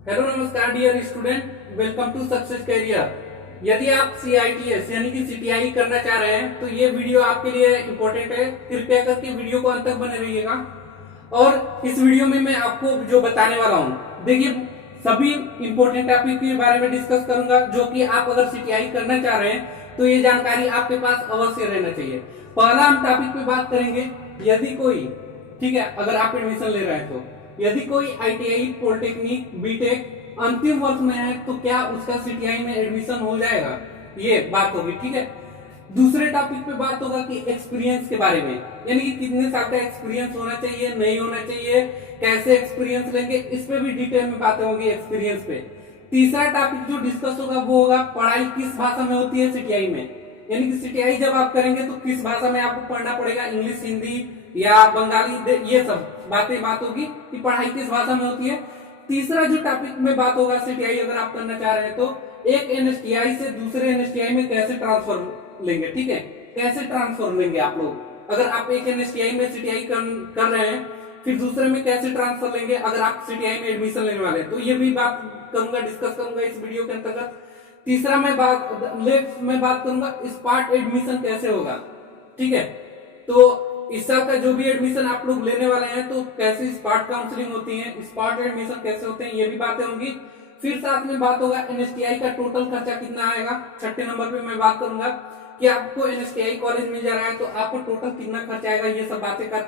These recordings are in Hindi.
हेलो नमस्कार dear student, welcome to Success Career. यदि आप CITS यानी कि CTI करना चाह रहे हैं तो ये वीडियो आपके लिए इम्पोर्टेंट है। कृपया करके वीडियो को अंत तक बने रहिएगा। और इस वीडियो में मैं आपको जो बताने वाला हूँ, देखिए सभी इम्पोर्टेंट टॉपिक के बारे में डिस्कस करूंगा जो कि आप अगर CTI करना चाह रहे हैं तो ये जानकारी आपके पास अवश्य रहना चाहिए। पहला हम टॉपिक पे बात करेंगे, यदि कोई, ठीक है, अगर आप एडमिशन ले रहे हैं तो यदि कोई ITI, पॉलिटेक्निक, बीटेक अंतिम वर्ष में है तो क्या उसका CTI में एडमिशन हो जाएगा, ये बात होगी। ठीक है, दूसरे टॉपिक पे बात होगा कि एक्सपीरियंस के बारे में, यानी कि कितने साल का एक्सपीरियंस होना चाहिए, नहीं होना चाहिए, कैसे एक्सपीरियंस लेंगे, इस पे भी डिटेल में बातें होंगी एक्सपीरियंस पे। तीसरा टॉपिक जो डिस्कस होगा वो होगा पढ़ाई किस भाषा में होती है CTI में, यानी कि CTI जब आप करेंगे तो किस भाषा में आपको पढ़ना पड़ेगा, इंग्लिश, हिंदी या बंगाली, बात होगी कि पढ़ाई किस भाषा में होती है। तीसरा जो टॉपिक में बात होगा CTI अगर आप करना चाह रहे हैं तो एक NSTI से दूसरे NSTI में कैसे ट्रांसफर लेंगे। ठीक है, कैसे ट्रांसफर लेंगे आप लोग, अगर आप एक NSTI में CTI कर रहे हैं फिर दूसरे में कैसे ट्रांसफर लेंगे अगर आप CTI में एडमिशन लेने वाले हैं, तो ये भी बात करूंगा, डिस्कस करूंगा इस वीडियो के अंतर्गत। तीसरा मैं बात करूंगा स्पार्ट एडमिशन कैसे होगा। ठीक है, तो इस साल का जो भी एडमिशन आप लोग लेने वाले हैं तो कैसे स्पार्ट काउंसलिंग होती है, स्पार्ट एडमिशन कैसे होते हैं, ये भी बातें होंगी। फिर साथ में बात होगा NSTI का टोटल खर्चा कितना आएगा। छठे नंबर पे मैं बात करूंगा कि आपको NSTI कॉलेज मिल जा रहा है तो आपको टोटल कितना खर्चा आएगा, ये सब बातें का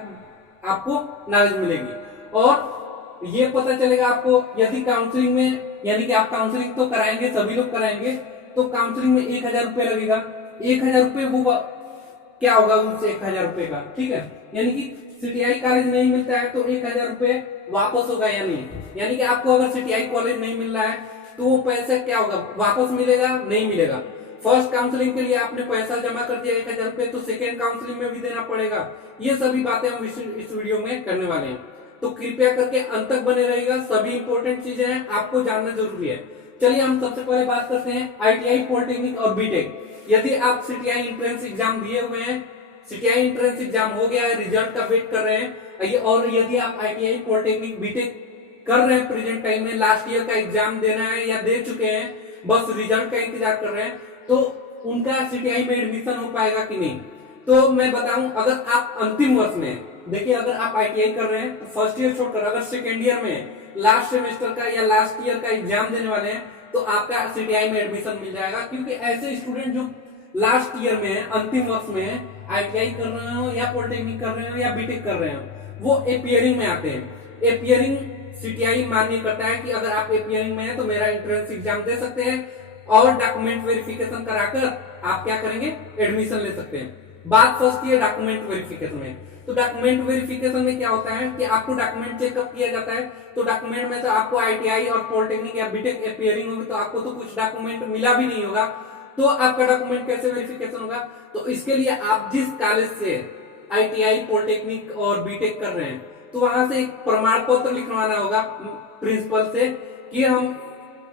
आपको नॉलेज मिलेगी। और ये पता चलेगा आपको यदि काउंसलिंग में, यानी कि आप काउंसलिंग तो कराएंगे, सभी लोग कराएंगे, तो काउंसलिंग में 1000 रुपये लगेगा। 1000 रुपये वो क्या होगा उनसे 1000 रुपए का। ठीक है, यानी कि CTI कॉलेज नहीं मिलता है तो 1000 रुपए वापस होगा, यानी कि आपको अगर CTI कॉलेज नहीं मिल रहा है तो वो पैसा क्या होगा, वापस मिलेगा, नहीं मिलेगा। फर्स्ट काउंसलिंग के लिए आपने पैसा जमा कर दिया 1000 रुपए, तो सेकेंड काउंसलिंग में भी देना पड़ेगा। ये सभी बातें हम इस वीडियो में करने वाले हैं, तो कृपया करके अंत तक बने रहिएगा। सभी इंपॉर्टेंट चीजें हैं, आपको जानना जरूरी है। चलिए हम सबसे पहले बात करते हैं ITI, पॉलिटेक्निक और बीटेक। यदि आप CTI एंट्रेंस एग्जाम दिए हुए हैं, CTI एंट्रेंस एग्जाम हो गया है, रिजल्ट का वेट कर रहे हैं, और यदि आप ITI, पॉलिटेक्निक, बीटेक कर रहे हैं प्रेजेंट टाइम में, लास्ट ईयर का एग्जाम देना है या दे चुके हैं, बस रिजल्ट का इंतजार कर रहे हैं, तो उनका CTI में एडमिशन हो पाएगा कि नहीं। तो मैं बताऊं, अगर आप अंतिम वर्ष में, देखिए अगर आप ITI कर रहे हैं तो फर्स्ट ईयर छोड़कर अगर सेकेंड ईयर में लास्ट सेमेस्टर का या लास्ट ईयर का एग्जाम देने वाले हैं तो आपका CTI में एडमिशन मिल जाएगा। क्योंकि ऐसे स्टूडेंट जो लास्ट ईयर में है, अंतिम वर्ष में है, ITI कर रहे हो या पॉलिटेक्निक कर रहे हो या बीटेक कर रहे हो, वो एपियरिंग में आते हैं। एपियरिंग CTI मान्य करता है कि अगर आप एपियरिंग में है तो मेरा एंट्रेंस एग्जाम दे सकते हैं और डॉक्यूमेंट वेरिफिकेशन कराकर आप क्या करेंगे, एडमिशन ले सकते हैं। बात फर्स्ट है डॉक्यूमेंट वेरिफिकेशन में। तो डॉक्यूमेंट वेरिफिकेशन में क्या होता है कि आपको डॉक्यूमेंट चेकअप किया जाता है। तो डॉक्यूमेंट में तो आपको ITI और पॉलिटेक्निक या बीटेक एपियरिंग होगी तो आपको तो कुछ डॉक्यूमेंट मिला भी नहीं होगा, तो आपका डॉक्यूमेंट कैसे वेरिफिकेशन होगा। तो इसके लिए आप जिस कॉलेज से ITI, पॉलिटेक्निक और बीटेक कर रहे हैं तो वहां से एक प्रमाण पत्र लिखवाना होगा प्रिंसिपल से कि हम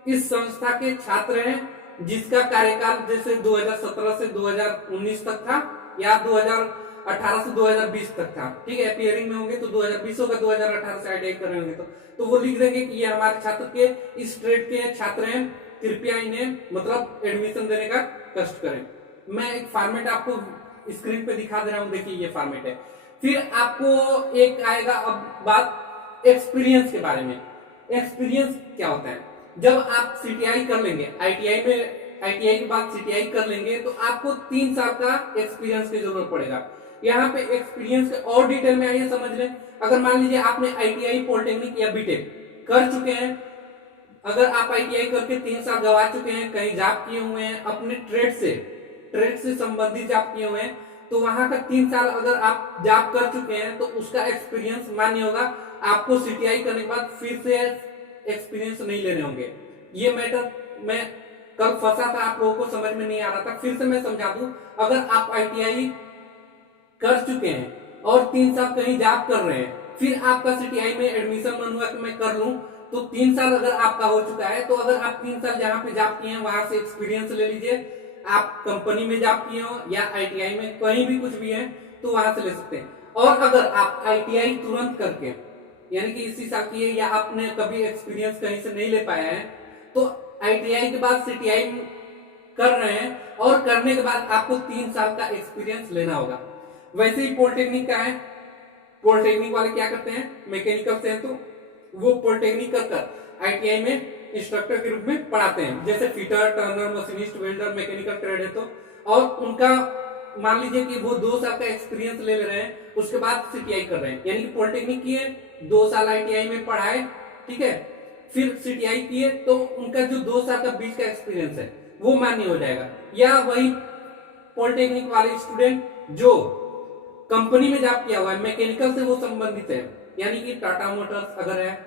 इस संस्था के छात्र हैं जिसका कार्यकाल जैसे 2017 से 2019 तक था या 2018 से 2020 तक था। ठीक है, एपियरिंग में होंगे तो 2020 होगा, 2018 से ITI कर रहे होंगे तो वो लिख देंगे कि ये हमारे छात्र के इस ट्रेड के छात्र हैं, कृपया इन्हें मतलब एडमिशन देने का कष्ट करें। मैं एक फॉर्मेट आपको स्क्रीन पे दिखा दे रहा हूं, देखिए ये फॉर्मेट है। फिर आपको एक आएगा अब बात एक्सपीरियंस के बारे में। एक्सपीरियंस क्या होता है, जब आप CTI कर लेंगे, ITI के बाद CTI कर लेंगे तो आपको 3 साल का एक्सपीरियंस की जरूरत पड़ेगा। यहाँ पे एक्सपीरियंस और डिटेल में आइए समझ लें। अगर मान लीजिए आपने ITI, पॉलिटेक्निक या बीटेक कर चुके हैं, अगर आप ITI करके 3 साल गवा चुके हैं, कहीं जॉब किए हुए हैं, अपने ट्रेड से संबंधित जॉब किए हुए हैं, तो वहां का 3 साल अगर आप जॉब कर चुके हैं तो उसका एक्सपीरियंस मान्य होगा। आपको CTI करने के बाद फिर से एक्सपीरियंस नहीं लेने होंगे। ये मैटर मैं कल फंसा था, आप लोगों को समझ में नहीं आ रहा था, फिर से मैं समझा दूं। अगर आप ITI कर चुके हैं और 3 साल कहीं जॉब कर रहे हैं, फिर आपका CTI में एडमिशन मन हुआ कि मैं कर लूं, तो 3 साल अगर आपका हो चुका है तो अगर आप 3 साल जहां पे जॉब किए हैं वहां से एक्सपीरियंस ले लीजिए। आप कंपनी में जॉब किए हो या ITI में कहीं भी कुछ भी है तो वहां से ले सकते हैं। और अगर आप ITI तुरंत करके यानी कि इसी साल की है या आपने कभी एक्सपीरियंस कहीं से नहीं ले पाया है, तो ITI के बाद CTI कर रहे हैं और करने के बाद आपको 3 साल का एक्सपीरियंस लेना होगा। वैसे ही पॉलिटेक्निक का है, पॉलिटेक्निक वाले क्या करते हैं, मैकेनिकल से हैं तो वो पॉलिटेक्निक कर ITI में इंस्ट्रक्टर के रूप में पढ़ाते हैं, जैसे fitter, Turner, machinist, welder, mechanical trade है तो, और उनका मान लीजिए कि वो 2 साल का एक्सपीरियंस ले रहे हैं, उसके बाद CTI कर रहे हैं, यानी कि पॉलिटेक्निक किए 2 साल ITI में पढ़ाए, ठीक है, फिर CTI किए तो उनका जो 2 साल का बीच का एक्सपीरियंस है वो मान्य हो जाएगा। या वही पॉलिटेक्निक वाले स्टूडेंट जो कंपनी में जॉब किया हुआ है, मैकेनिकल से वो संबंधित है, यानी कि टाटा मोटर्स अगर है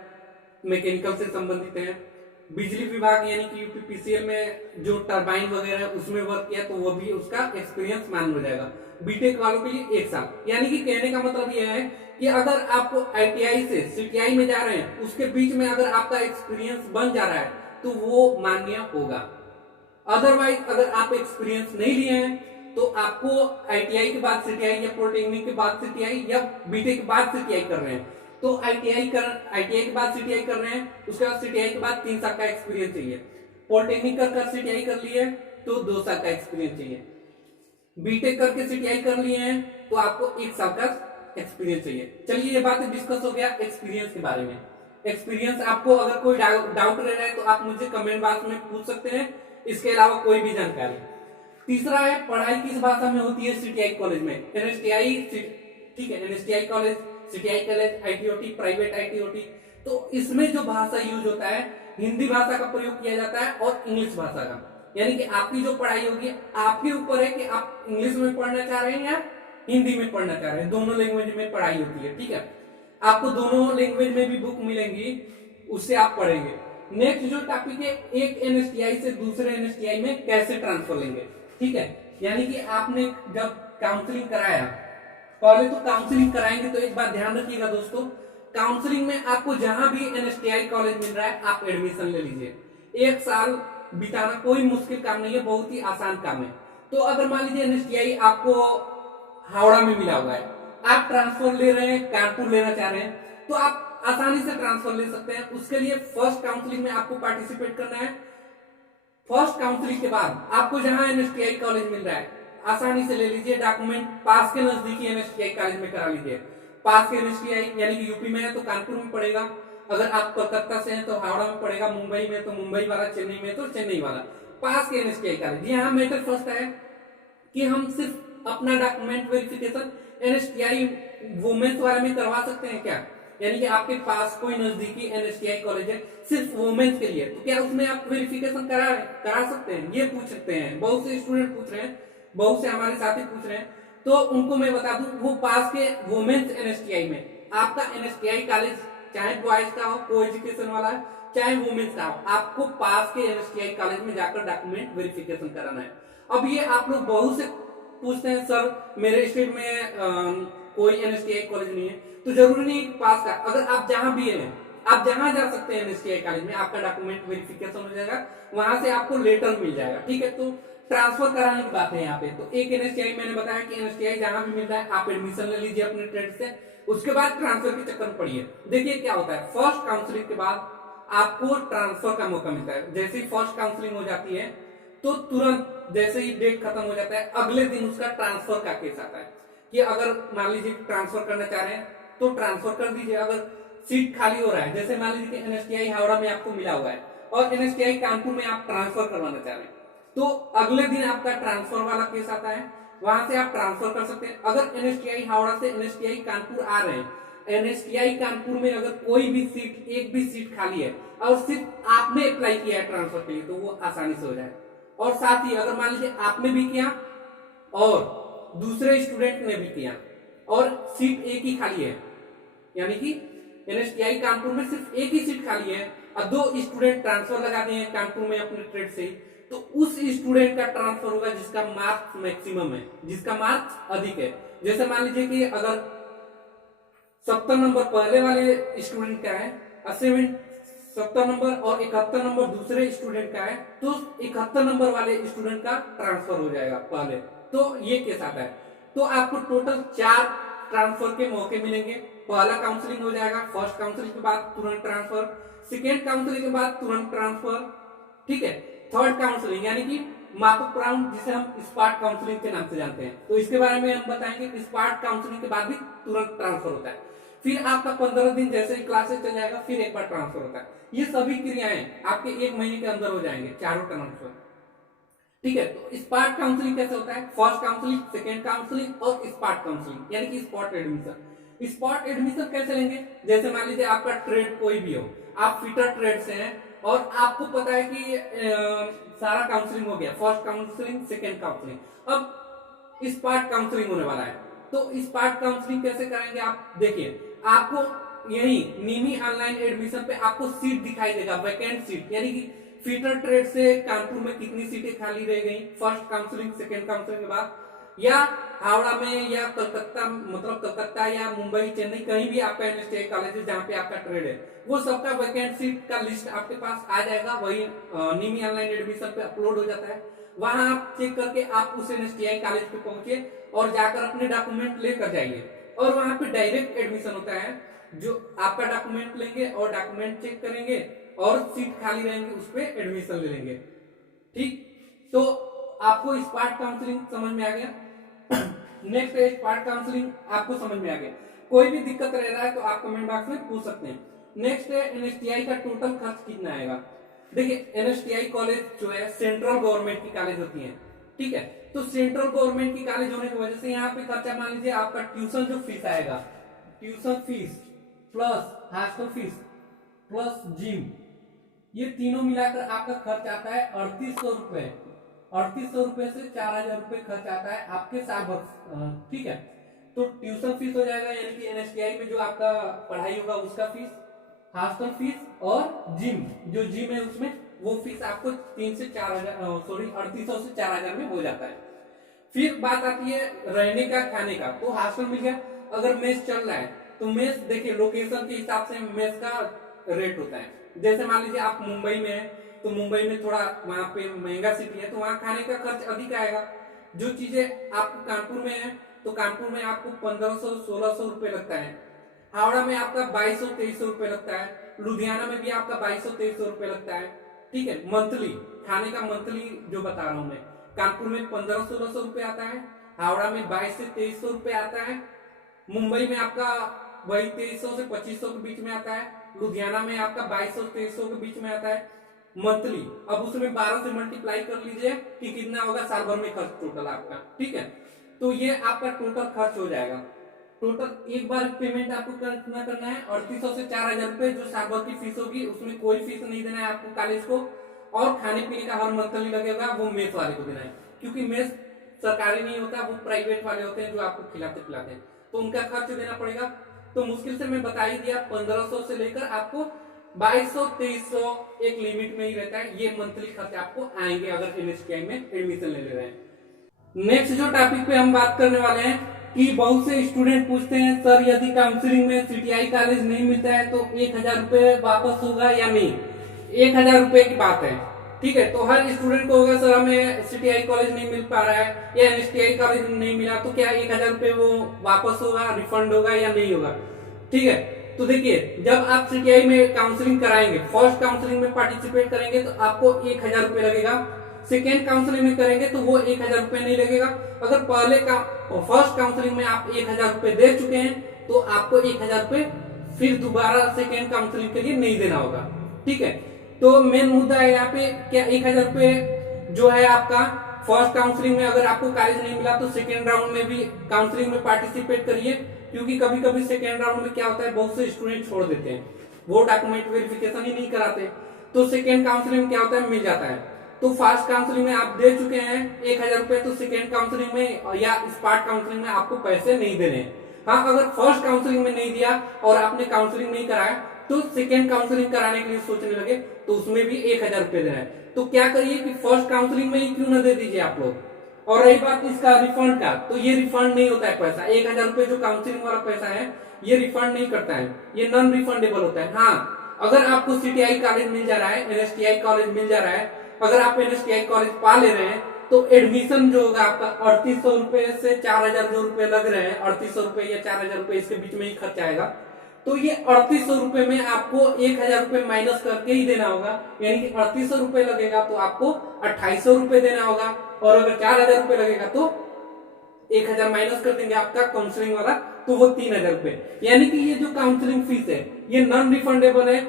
मैकेनिकल से संबंधित है, बिजली विभाग यानी कि UPPCL में जो टरबाइन वगैरह उसमें वर्क किया तो वो भी उसका एक्सपीरियंस मान हो जाएगा। बीटेक वालों के लिए 1 साल, यानी कि कहने का मतलब यह है कि अगर आप ITI से CTI में जा रहे हैं, उसके बीच में अगर आपका एक्सपीरियंस बन जा रहा है तो वो मान्य होगा। अदरवाइज अगर आप एक्सपीरियंस नहीं लिए हैं तो आपको ITI के बाद CTI या पॉलिटेक्निक के बाद CTI या बीटेक के बाद CTI कर रहे हैं तो ITI के बाद CTI कर रहे हैं, उसके बाद CTI के बाद 3 साल का एक्सपीरियंस चाहिए। पॉलिटेक्निक कर CTI कर लिए तो 2 साल का एक्सपीरियंस चाहिए। बीटेक करके CTI कर लिए हैं तो आपको 1 साल का एक्सपीरियंस चाहिए। चलिए ये बात डिस्कस हो गया एक्सपीरियंस के बारे में। एक्सपीरियंस आपको अगर कोई डाउट रह रहा है तो आप मुझे कमेंट बॉक्स में पूछ सकते हैं, इसके अलावा कोई भी जानकारी। तीसरा है पढ़ाई किस भाषा में होती है CTI कॉलेज में। NSTI, ठीक है, NSTI college, CTI college, ITOT, private ITOT, तो इसमें जो भाषा यूज होता है हिंदी भाषा का प्रयोग किया जाता है और इंग्लिश भाषा का। यानी कि आपकी जो पढ़ाई होगी आपके ऊपर है कि आप इंग्लिश में पढ़ना चाह रहे हैं या हिंदी में पढ़ना चाह रहे हैं, दोनों लैंग्वेज में पढ़ाई होती है, ठीक है। आपको दोनों लैंग्वेज में भी बुक मिलेंगी, उससे आप पढ़ेंगे। नेक्स्ट जो टॉपिक है, एक NSTI से दूसरे NSTI में कैसे ट्रांसफर लेंगे, ठीक है। यानी कि आपने जब काउंसलिंग कराया, पहले तो काउंसलिंग कराएंगे तो एक बात ध्यान रखिएगा दोस्तों, काउंसलिंग में आपको जहां भी NSTI कॉलेज मिल रहा है आप एडमिशन ले लीजिए। 1 साल बिताना कोई मुश्किल काम नहीं है, बहुत ही आसान काम है। तो अगर मान लीजिए NSTI आपको हावड़ा में मिला हुआ है, आप ट्रांसफर ले रहे हैं, कानपुर लेना चाह रहे हैं, तो आप आसानी से ट्रांसफर ले सकते हैं। उसके लिए फर्स्ट काउंसलिंग में आपको पार्टिसिपेट करना है। फर्स्ट काउंसलिंग के बाद आपको जहां NSTI कॉलेज मिल रहा है आसानी से ले लीजिए, डॉक्यूमेंट पास के नजदीकी NSTI कॉलेज में करा लीजिए। पास के NSTI यानी कि यूपी में है तो कानपुर में पड़ेगा, अगर आप कोलकाता से हैं तो हावड़ा में पड़ेगा, मुंबई में तो मुंबई वाला, चेन्नई में तो चेन्नई वाला। पास के NSTI कॉलेज। यहाँ मैटर फर्स्ट है कि हम सिर्फ अपना डॉक्यूमेंट वेरिफिकेशन NSTI वुमेन्स वाले में करवा सकते हैं क्या, यानी कि आपके पास कोई नजदीकी NSTI कॉलेज है सिर्फ वुमेन्स के लिए, तो क्या उसमें आप वेरिफिकेशन करा सकते हैं, ये पूछ सकते हैं। बहुत से स्टूडेंट पूछ रहे हैं, बहुत से हमारे साथी पूछ रहे हैं, तो उनको मैं बता दूं वो पास के वुमेन्स NSTI में आपका NSTI कॉलेज चाहे बॉयज का हो, को एजुकेशन वाला है, चाहे वुमेन्स का हो, आपको पास के NSTI कॉलेज में जाकर डॉक्यूमेंट वेरिफिकेशन कराना है। अब ये आप लोग बहुत से पूछते हैं सर मेरे स्टेट में कोई NSTI कॉलेज नहीं है, तो जरूरी नहीं पास का, अगर आप जहां भी हैं आप जहां जा सकते हैं NSTI कॉलेज में, आपका डॉक्यूमेंट वेरिफिकेशन हो जाएगा, वहां से आपको लेटर मिल जाएगा, ठीक है। तो ट्रांसफर कराने की बात है यहाँ पे। तो एक NSTI मैंने बताया कि NSTI जहां भी मिल रहा है आप एडमिशन ले लीजिए अपने ट्रेड से, उसके बाद ट्रांसफर के चक्कर में पड़िए। देखिए क्या होता है, फर्स्ट काउंसलिंग के बाद आपको ट्रांसफर का मौका मिलता है। जैसे ही फर्स्ट काउंसलिंग हो जाती है तो तुरंत जैसे ही डेट खत्म हो जाता है अगले दिन उसका ट्रांसफर का केस आता है कि अगर मान लीजिए ट्रांसफर करना चाह रहे हैं तो ट्रांसफर कर दीजिए। अगर सीट खाली हो रहा है, जैसे मान लीजिए कि NSTI हावड़ा में आपको मिला हुआ है और NSTI कानपुर में आप ट्रांसफर करवाना चाह रहे हैं, तो अगले दिन आपका ट्रांसफर वाला केस आता है, वहां से आप ट्रांसफर कर सकते हैं। अगर NSTI हावड़ा से NSTI कानपुर आ रहे हैं, NSTI कानपुर में अगर कोई भी सीट, एक भी सीट खाली है और सिर्फ आपने अप्लाई किया है ट्रांसफर के लिए, तो वो आसानी से हो जाए। और साथ ही अगर मान लीजिए आपने भी किया और दूसरे स्टूडेंट ने भी किया और सीट एक ही खाली है, यानी कि NSTI कानपुर में सिर्फ एक ही सीट खाली है और 2 स्टूडेंट ट्रांसफर लगा दिए हैं कानपुर में अपने ट्रेड से, तो उस स्टूडेंट का ट्रांसफर होगा जिसका मार्क्स मैक्सिमम है, जिसका मार्क्स अधिक है। जैसे मान लीजिए कि अगर 70 नंबर पहले वाले स्टूडेंट का है, 70 नंबर और 71 नंबर दूसरे स्टूडेंट का है, तो 71 नंबर वाले स्टूडेंट का ट्रांसफर हो जाएगा पहले, तो ये केस आता है। तो आपको टोटल 4 ट्रांसफर के मौके मिलेंगे। पहला काउंसलिंग हो जाएगा, फर्स्ट काउंसलिंग के बाद तुरंत ट्रांसफर, सेकेंड काउंसलिंग के बाद तुरंत ट्रांसफर, ठीक है। थर्ड काउंसलिंग यानी कि मॉक राउंड, जिसे हम स्पॉट काउंसलिंग के नाम से जानते हैं, तो इसके बारे में हम बताएंगे। स्पॉट काउंसलिंग के बाद भी तुरंत ट्रांसफर होता है। फिर आपका 15 दिन जैसे ही क्लासेस चल जाएगा, फिर एक बार ट्रांसफर होता है। ये सभी क्रियाएं आपके 1 महीने के अंदर हो जाएंगे, चारों ट्रांसफर, ठीक है। तो स्पॉट काउंसलिंग कैसे होता है? फर्स्ट काउंसलिंग, सेकेंड काउंसलिंग और स्पॉट काउंसलिंग यानी कि स्पॉट एडमिशन। स्पॉट एडमिशन कैसे लेंगे? जैसे मान लीजिए आपका ट्रेड कोई भी हो, आप फिटर ट्रेड से हैं और आपको पता है कि सारा काउंसलिंग हो गया, फर्स्ट काउंसलिंग, सेकेंड काउंसलिंग, अब स्पॉट काउंसलिंग होने वाला है। तो स्पॉट काउंसलिंग कैसे करेंगे आप? देखिए, आपको यही निमी ऑनलाइन एडमिशन पे आपको सीट दिखाई देगा, वैकेंट सीट, यानी कि फिटर ट्रेड से कानपुर में कितनी सीटें खाली रह गई फर्स्ट काउंसलिंग, सेकेंड काउंसलिंग के बाद, या हावड़ा में या कलकत्ता, मतलब कलकत्ता या मुंबई, चेन्नई, कहीं भी आपका एनएसटीआई कॉलेज है जहाँ पे आपका ट्रेड है, वो सबका वैकेंट सीट का लिस्ट आपके पास आ जाएगा। वही निमी ऑनलाइन एडमिशन पे अपलोड हो जाता है। वहां आप चेक करके आप उस एनएसटीआई कॉलेज पे पहुंचे और जाकर अपने डॉक्यूमेंट लेकर जाइए, और वहां पे डायरेक्ट एडमिशन होता है। जो आपका डॉक्यूमेंट लेंगे और डॉक्यूमेंट चेक करेंगे और सीट खाली रहेंगे उस पर एडमिशन ले लेंगे, ठीक। तो आपको स्पॉट काउंसलिंग समझ में आ गया। नेक्स्ट है स्पॉट काउंसलिंग, आपको समझ में आ गया। कोई भी दिक्कत रह रहा है तो आप कमेंट बॉक्स में पूछ सकते हैं। नेक्स्ट है एनएसटीआई का टोटल खर्च कितना आएगा। देखिए, एनएसटीआई कॉलेज जो है सेंट्रल गवर्नमेंट की कॉलेज होती है, ठीक है। तो सेंट्रल गवर्नमेंट की कॉलेज होने की वजह से यहाँ पे खर्चा, मान लीजिए आपका ट्यूशन जो फीस आएगा, tuition fees plus hostel fees plus gym, ये तीनों मिलाकर आपका खर्च आता है 3800 रुपए। 3800 रुपए से 4000 रुपए खर्च आता है आपके साल भर, ठीक है। तो ट्यूशन फीस हो जाएगा, यानी कि एनएसटीआई में जो आपका पढ़ाई होगा उसका फीस, हॉस्टल फीस और जिम, जो जिम है उसमें वो फीस आपको 3 से 4000, सॉरी 3800 से 4000 में हो जाता है। फिर बात आती है रहने का, खाने का। तो हॉस्टल मिल गया। अगर मेस चल रहा है तो मेस, देखिए लोकेशन के हिसाब से मेस का रेट होता है। जैसे मान लीजिए आप मुंबई में है तो मुंबई में थोड़ा वहां पे महंगा सिटी है तो वहां खाने का खर्च अधिक आएगा। जो चीजें आपको कानपुर में है तो कानपुर में आपको 1500-1600 रुपए लगता है। हावड़ा में आपका 2200-2300 रुपए लगता है। लुधियाना में भी आपका 2200-2300 रुपए लगता है, ठीक है। मंथली खाने का, मंथली जो बता रहा हूं मैं, कानपुर में 1500-1600 रुपए आता है, हावड़ा में 2200 से 2300 रुपए आता है, मुंबई में आपका वही 2300 से 2500 के बीच में आता है, लुधियाना में आपका 2200 से 2300 के बीच में आता है मंथली। अब उसमें 12 से मल्टीप्लाई कर लीजिए कि कितना होगा साल भर में खर्च टोटल आपका, ठीक है। तो ये आपका टोटल खर्च हो जाएगा। टोटल एक बार पेमेंट आपको कितना करना है, 3800 से 4000 रुपए जो साल भर की फीस होगी, उसमें कोई फीस नहीं देना है आपको कॉलेज को, और खाने पीने का हर मंथली लगेगा वो मेस वाले को देना है, क्योंकि मेस सरकारी नहीं होता, वो प्राइवेट वाले होते हैं जो आपको खिलाते पिलाते हैं, तो उनका खर्च देना पड़ेगा। तो मुश्किल से मैं बता ही दिया, 1500 से लेकर आपको 2200-2300 एक लिमिट में ही रहता है, ये मंथली खर्च आपको आएंगे अगर एनएसटीआई में एडमिशन ले रहे हैं। नेक्स्ट जो टॉपिक पे हम बात करने वाले हैं कि बहुत से स्टूडेंट पूछते हैं सर यदि काउंसलिंग में सीटीआई कॉलेज नहीं मिलता है तो 1000 रुपए वापस होगा या नहीं। 1000 रुपए की बात है, ठीक है। तो हर स्टूडेंट को होगा सर हमें सीटीआई कॉलेज नहीं मिल पा रहा है या एनएसटीआई कॉलेज नहीं मिला तो क्या 1000 रुपए वो वापस होगा, रिफंड होगा या नहीं होगा, ठीक है। तो देखिए, जब आप सीटीआई में काउंसलिंग कराएंगे, फर्स्ट काउंसलिंग में पार्टिसिपेट करेंगे तो आपको 1000 रुपए लगेगा। सेकेंड काउंसलिंग में करेंगे तो वो 1000 रुपए नहीं लगेगा। अगर पहले का फर्स्ट काउंसलिंग में आप 1000 रुपए दे चुके हैं तो आपको 1000 रुपए फिर दोबारा सेकेंड काउंसलिंग के लिए नहीं देना होगा, ठीक है। तो मेन मुद्दा है यहाँ पे, क्या 1000 रुपए जो है आपका फर्स्ट काउंसलिंग में अगर आपको कॉलेज नहीं मिला तो सेकेंड राउंड में भी काउंसलिंग में पार्टिसिपेट करिए, क्योंकि कभी कभी सेकेंड राउंड में क्या होता है, बहुत से स्टूडेंट छोड़ देते हैं, वो डॉक्यूमेंट वेरिफिकेशन ही नहीं कराते, तो सेकेंड काउंसलिंग में क्या होता है, मिल जाता है। तो फर्स्ट काउंसलिंग में आप दे चुके हैं 1000 रुपए, तो सेकेंड काउंसलिंग में या स्पॉट काउंसलिंग में आपको पैसे नहीं देने। हाँ, अगर फर्स्ट काउंसलिंग में नहीं दिया और आपने काउंसलिंग नहीं कराया तो सेकेंड काउंसलिंग कराने के लिए सोचने लगे तो उसमें भी 1000 रुपए देना है। तो क्या करिए कि फर्स्ट काउंसलिंग में ही क्यों ना दे दीजिए आप लोग। और रही बात इसका रिफंड का, तो ये रिफंड नहीं होता है पैसा। 1000 रुपए जो काउंसलिंग वाला पैसा है ये रिफंड नहीं करता है, ये नॉन रिफंडेबल होता है। हाँ, अगर आपको सीटीआई कॉलेज मिल जा रहा है, एनएसटीआई कॉलेज मिल जा रहा है, अगर आप एनएसटीआई कॉलेज पा ले रहे हैं तो एडमिशन जो होगा आपका 3800 रुपए से 4000 जो रुपए लग रहे हैं, 3800 रुपए या 4000 रुपए इसके बीच में ही खर्च आएगा। तो ये 3800 रुपए में आपको 1000 रुपए माइनस करके ही देना होगा, यानी कि 3800 रुपए लगेगा तो आपको 2800 रुपए देना होगा, और अगर 4000 रुपए लगेगा तो 1000 माइनस कर देंगे आपका काउंसलिंग वाला, तो वो 3000 रुपए। यानी कि ये जो काउंसलिंग फीस है ये नॉन रिफंडेबल है।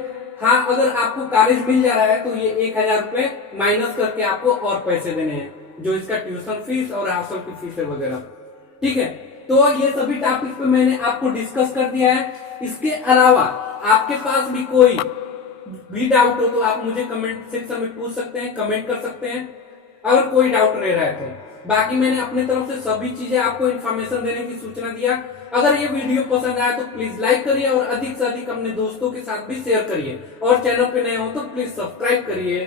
हाँ, अगर आपको कॉलेज मिल जा रहा है तो ये 1000 रुपए माइनस करके आपको और पैसे देने हैं, जो इसका ट्यूशन फीस और हॉस्टल की फीस है वगैरह। ठीक है, तो ये सभी टॉपिक पे मैंने आपको डिस्कस कर दिया है। इसके अलावा आपके पास भी कोई भी डाउट हो तो आप मुझे कमेंट सेक्शन में पूछ सकते हैं, कमेंट कर सकते हैं अगर कोई डाउट रह रहा है तो। बाकी मैंने अपने तरफ से सभी चीजें आपको इन्फॉर्मेशन देने की सूचना दिया। अगर ये वीडियो पसंद आया तो प्लीज लाइक करिए और अधिक से अधिक अपने दोस्तों के साथ भी शेयर करिए, और चैनल पे नए हो तो प्लीज सब्सक्राइब करिए।